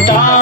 down.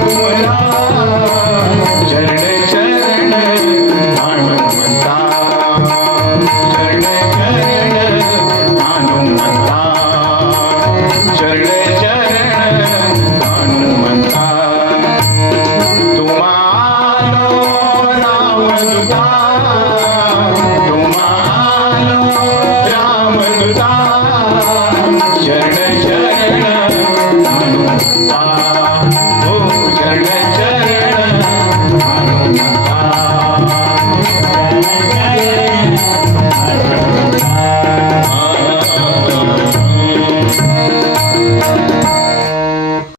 como el agua.